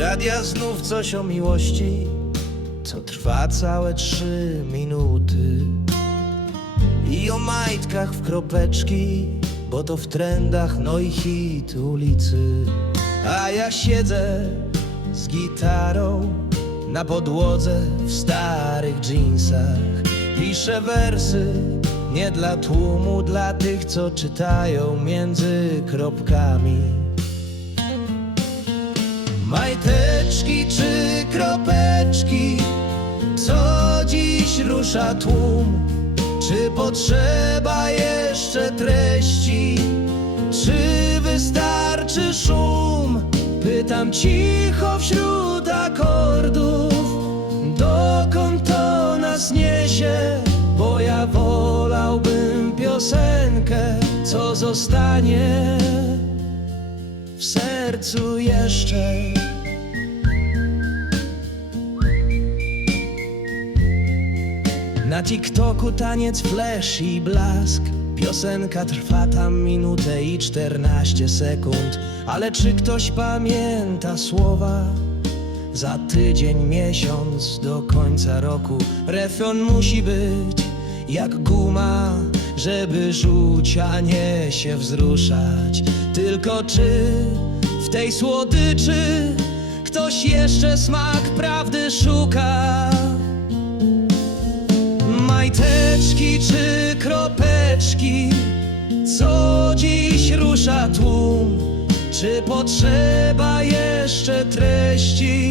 radia znów coś o miłości, co trwa całe trzy minuty. I o majtkach w kropeczki, bo to w trendach, no i hit ulicy. A ja siedzę z gitarą na podłodze w starych dżinsach. Piszę wersy nie dla tłumu, dla tych, co czytają między kropkami. Majteczki czy kropeczki, co dziś rusza tłum? Czy potrzeba jeszcze treści? Czy wystarczy szum? Pytam cicho wśród akordów, dokąd to nas niesie? Bo ja wolałbym piosenkę, co zostanie w sercu jeszcze. Na TikToku taniec, flash i blask Piosenka trwa tam minutę i 14 sekund Ale czy ktoś pamięta słowa? Za tydzień, miesiąc, do końca roku Refren musi być jak guma Żeby rzuć, a nie się wzruszać Tylko czy w tej słodyczy Ktoś jeszcze smak prawdy szuka? Majteczki czy kropeczki, co dziś rusza tłum? Czy potrzeba jeszcze treści?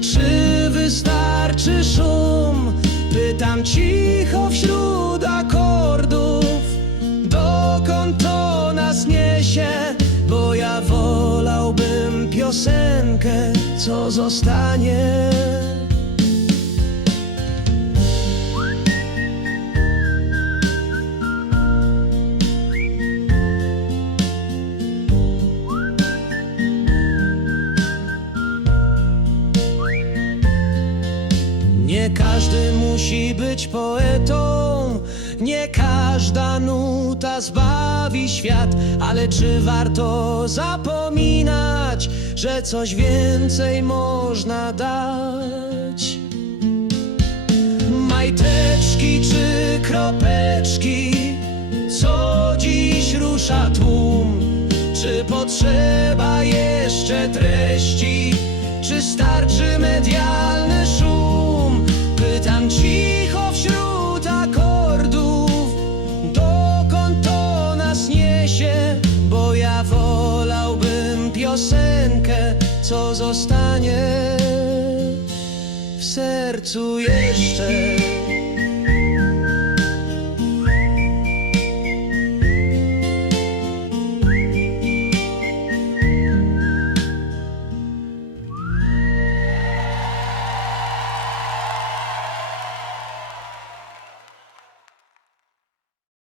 Czy wystarczy szum? Pytam cicho wśród akordów, dokąd to nas niesie? Bo ja wolałbym piosenkę, co zostanie. Nie każdy musi być poetą, nie każda nuta zbawi świat, ale czy warto zapominać, że coś więcej można dać? Majteczki czy kropeczki, co dziś rusza tłum? Czy potrzeba jeszcze treści? Czy starczy medialny szum? Co zostanie w sercu jeszcze.